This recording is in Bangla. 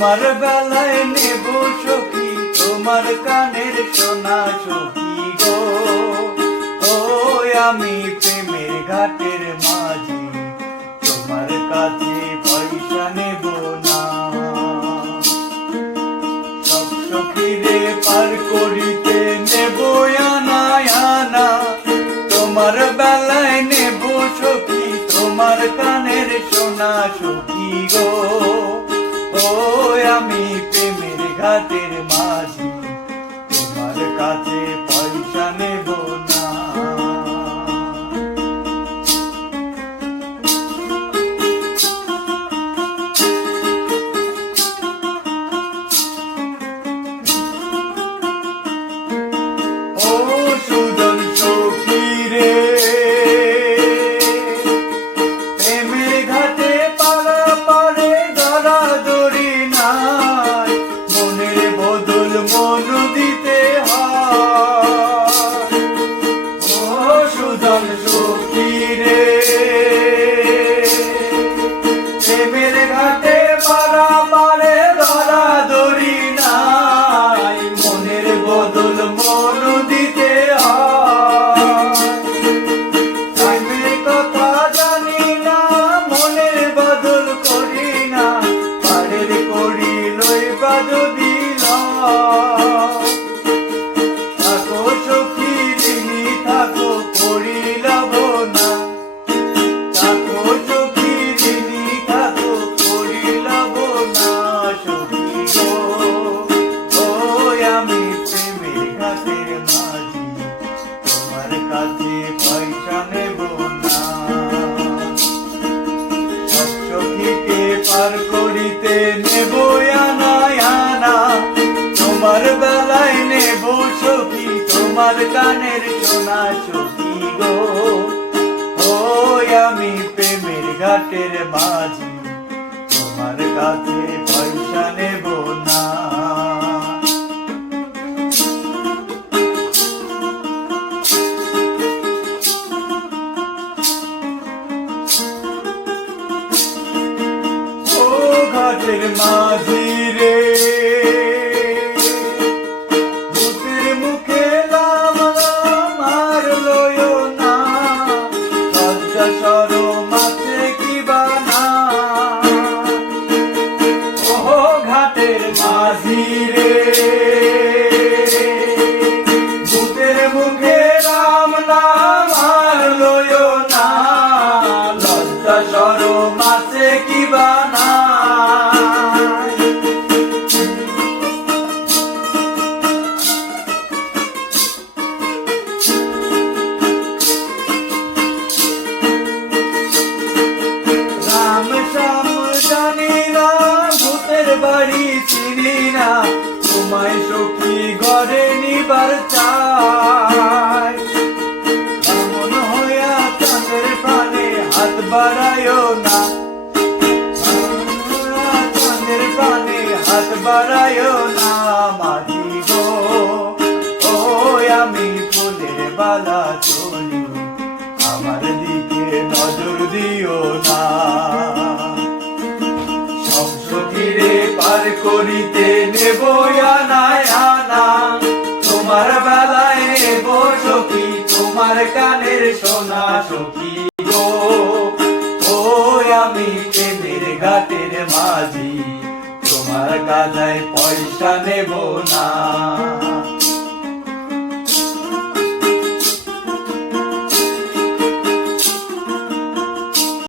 তোমার বেলায় নেব সখী তোমার কানের সোনা সখী গো। ও আমি প্রেমের ঘাটের মাঝি তোমার কাছে পয়সা নেব না। সব সখীরে পার করিতে নেব আনা আনা, তোমার বেলায় নেব সখী তোমার কানের সোনা সখী গো। ও আমি প্রেমের ঘাটের মাঝি তোমার কাছে পয়সা নেব না। ও সুজন সখী রে, প্রেমের ঘাটে পাড়া পাড়ে দরাদরি নাই, মনের বদল মন দিতে হয়। ও সুজন সখী রে, প্রেমের ঘাটে পাড়া পাড়ে দরাদরি নাই, মনের বদল মন দিতে হয়। প্রেমের কথা জানি না মনের বদল করি না, পারের করি লইবা যদি থাকো সখী ঋণী থাকো করি লব না। থাকো সখী ঋণী থাকো করি লব না সখী গো। ও আমি প্রেমের ঘাটের মাঝি তোমার কাছে পয়সা নেব না। সব সখীকে পার করিতে নেব আনা আনা, তোমার বেলায় নেব সখী তোমার কানের সোনা সখী গো। ও আমি প্রেমের ঘাটের মাঝি তোমার কাছে পয়সা নেব না। ও ঘাটের মাঝি রে, ভূতের মুখে লাম লাম আর লয়ো না, লজ্জা শরম আছে কি বানা। ও ঘাটের মাঝি রে, ভূতের মুখে রাম নাম আর লয়ো না, লজ্জা শরম আছে কি বানা। রাম শ্যাম জানি না ভূতের বাড়ি চিনি না, তোমায় সখী ঘরে নিবার চাই। এমন হইয়া চাঁদের প্রাণে হাত বাড়ায়ও না, চাঁদের প্রাণে হাত বাড়ায়ও না মাঝি গো। ও আমি ফুলের বালা চলি আমার দিকে নজর দিও না। সব সখীরে পার করিতে নেব আনা আনা, তোমার বেলায় নেব সখী তোমার কানের সোনা সখী গো। ও আমি প্রেমের ঘাটের মাঝি তোমার কাজায় পয়সা নেব না।